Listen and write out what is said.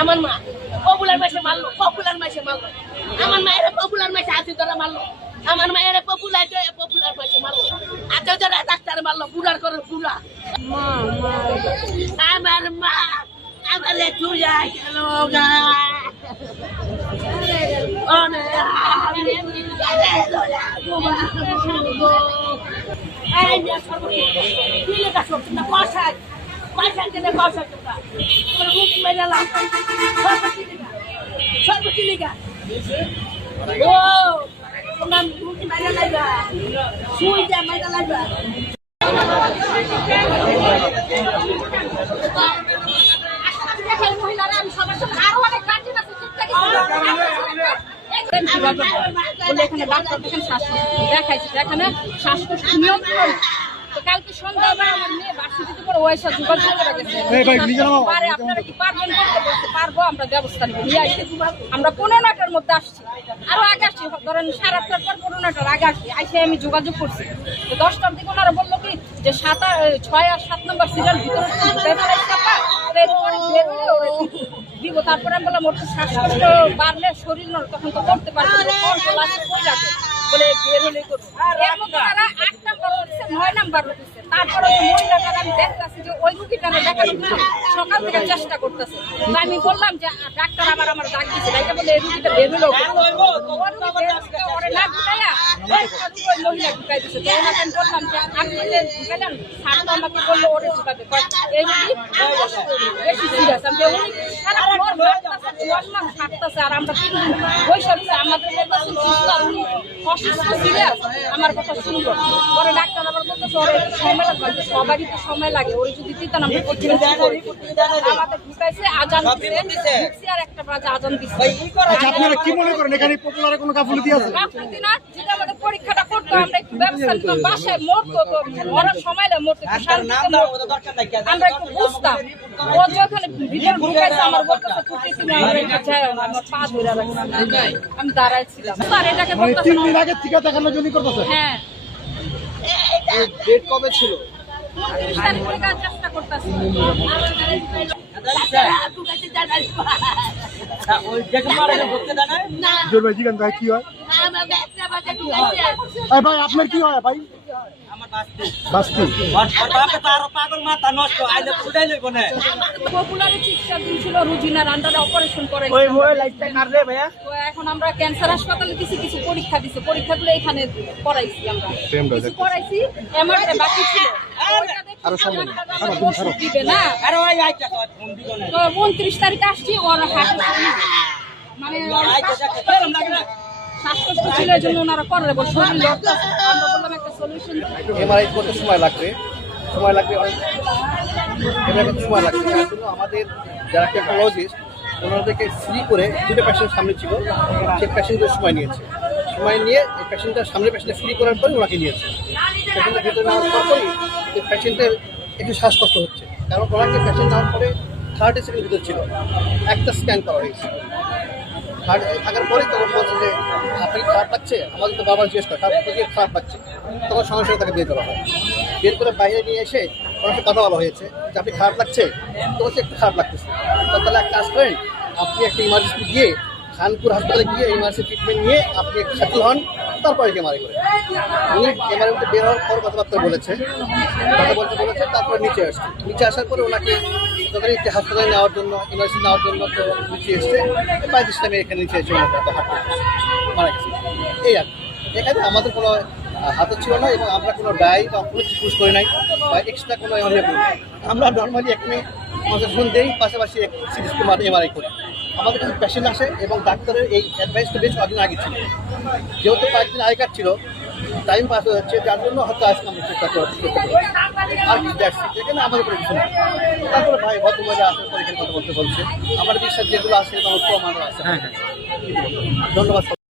আমার মা পপুলার মাসে মারলো, পপুলার মাসে মারলো। আমার মায়ের পপুলার মাসে হাতে ধরা মারলো। আমার মায়ের পপুলার মাসে মারলো, হাতে ধরা ডাক্তার মারলো, বুড়ার করে বুড়া। আমার মা আমারে চুরিয়া গেল গা। মহিলারা আমি সবার সাথে আরো অনেক গার্জেন আছে এখানে ডাক্তার দেখেন শ্বাসকষ্ট দেখাইছে, এখানে শ্বাসকষ্ট নিয়ন্ত্রণ। কালকে সন্ধ্যাবেলা আমার মেয়ে ভার্সিটিতে পড়ে ওই সাথে যোগাযোগ করে গেছে, আপনারা কি পারবেন করতে বলতে পারবো, আমরা ব্যবস্থা নিব নিয়ে আসি। আমরা 15টার মধ্যে আসছি, আরো আগে আসছি, ধরেন 8:30টার পর 15টার আগে আসছি। আইসে আমি যোগাযোগ করছি, 10টার দিকে ওনারা বললো কি যে 6 আর 7 নম্বর সিরিয়াল ভিতরে দিব। তারপরে আমি বললাম ওর শ্বাসকষ্ট বাড়লে শরীর নড়, তখন তো করতে পারবে বলে বের হলেই করছে। এর মধ্যে তারা 8 নাম্বার হচ্ছে 9 নাম্বার হচ্ছে। তারপরে ওই মহিলাটার আমি দেখতেছি যে ওই রুগীটারে দেখানোর জন্য সকাল থেকে চেষ্টা করতেছে। তো আমি বললাম যে ডাক্তার আমার ডাক দিচ্ছে, ডাক্তার বলে এই রুগীটা বের হলেও না ঢুকাইয়া ওই মহিলা ঢুকাই দিচ্ছে। তো ওনাকে আমি বললাম যে আপনি যে ঢুকাইলেন, স্যার তো আমাকে বললো ওরে ঢুকাবে, এই রুগী বেশি সিরিয়াস। আমি উনি সারা থাকতেছে আর আমরা 3 দিন বৈশাখ আমাদের অসুস্থ সিরিয়াস। আমার কথা শুনলো পরে ডাক্তার আবার বলতেছে ওর একটু সময় লাগবে, সবারই তো সময় লাগে, ওই যদি দিতাম আমরা আমাদের ঢুকাইছে, আজান দিচ্ছে আর 1টা বাজে আজান দিচ্ছে। আপনারা কি মনে করেন এখানে পপুলারে কোনো গাফিলতি আছে? গাফিলতি না, যেটা আমাদের পরীক্ষাটা করতো আমরা একটু ব্যবস্থা নিতাম, বাসায় মরতো তো মরার সময় মরতো, আমরা একটু বুঝতাম। ও যখন ভিতরে ঢুকাইছে আমার বলতেছে পা ধরে রাখছে, আমি দাঁড়াইছিলাম। আর এটাকে 3 দিন আগে থেকে দেখানোর জন্য করতেছে। হ্যাঁ, ডেট কবে ছিল? 29 তারিখ থেকে চেষ্টা করতেছি। কি হয় ভাই, আপনার কি হয় ভাই? এখন আমরা ক্যান্সার হাসপাতালে কিছু পরীক্ষা দিছি, পরীক্ষাগুলো এখানে করাইছি, আমরা করাইছি। বাকি ছিল 29 তারিখে আসছি। ওরা মানে শ্বাসকষ্ট ছিল, এই জন্য ওনারা করে বল শরীর আমরা বললাম একটা সলিউশন। এমআরআই করতে সময় লাগবে অনেক, এটা করতে সময় লাগবে। তার জন্য আমাদের যারা টেকনোলজিস্ট ওনাদেরকে ফ্রি করে 2টা পেশেন্ট সামনে ছিল, সেই পেশেন্টদের সময় নিয়েছে। সময় নিয়ে এই পেশেন্টটার সামনে পেশেন্টটা ফ্রি করার পরে ওনাকে নিয়েছে। পেশেন্টের ভিতরে নেওয়ার পরই এই পেশেন্টের একটু শ্বাসকষ্ট হচ্ছে, কারণ ওনাকে পেশেন্ট নেওয়ার পরে 30 সেকেন্ড ভিতর ছিল, একটা স্ক্যান করা হয়েছে। থাকার পরে তখন বলছে যে আপনাকে খারাপ লাগছে, আমাদের তো বাবার জিজ্ঞেস করে খারাপ লাগছে, তখন সঙ্গে সঙ্গে তাকে বের করা হয়। বের করে বাইরে নিয়ে এসে ওনার সাথে কথা বলা হয়েছে যে আপনি খারাপ লাগছে, তো বলছে একটু খারাপ লাগতেছে। তাহলে এক কাজ করেন, আপনি একটা ইমার্জেন্সি গিয়ে খানপুর হাসপাতালে গিয়ে ইমার্জেন্সি ট্রিটমেন্ট নিয়ে আপনি একটু সেটেল হন, তারপরে এমআরআই করে। উনি এমআরআই মধ্যে বের হওয়ার পর কথাবার্তা বলেছে, তারপরে নিচে আসার পরে ওনাকে যখন হাসপাতালে নেওয়ার জন্য ইমার্জেন্সি নেওয়ার জন্য তো নিচে এসছে, 35 টাইমে এখানে নিচে এসে মারা গেছে। এই আর এখানে আমাদের কোনো হাতে ছিল না, এবং আমরা কোনো ডাই বা কোনো পুশ করি নাই বা এক্সট্রা কোনো এমআরআই করি। আমরা নর্মালি এখানে কনসালটেশন দেই, পাশাপাশি সিরিজ এমআরআই করি। আমাদের কাছে পেশেন্ট আসে এবং ডাক্তারের এই অ্যাডভাইসটা বেশ কয়েকদিন আগে ছিল, যেহেতু কয়েকদিন আগেকার ছিল, টাইম পাস হয়ে যাচ্ছে, যার জন্য হয়তো আজকে আমরা চেষ্টা করতে পারি। আর কিছু দেখছি এখানে আমাদের কোনো কিছু না। তারপরে ভাই ভদ্রমহিলা আসার পর এখানে কথা বলতে বলছে, আমার বিশ্বাস যেগুলো আছে আমার প্রমাণও আছে। ধন্যবাদ।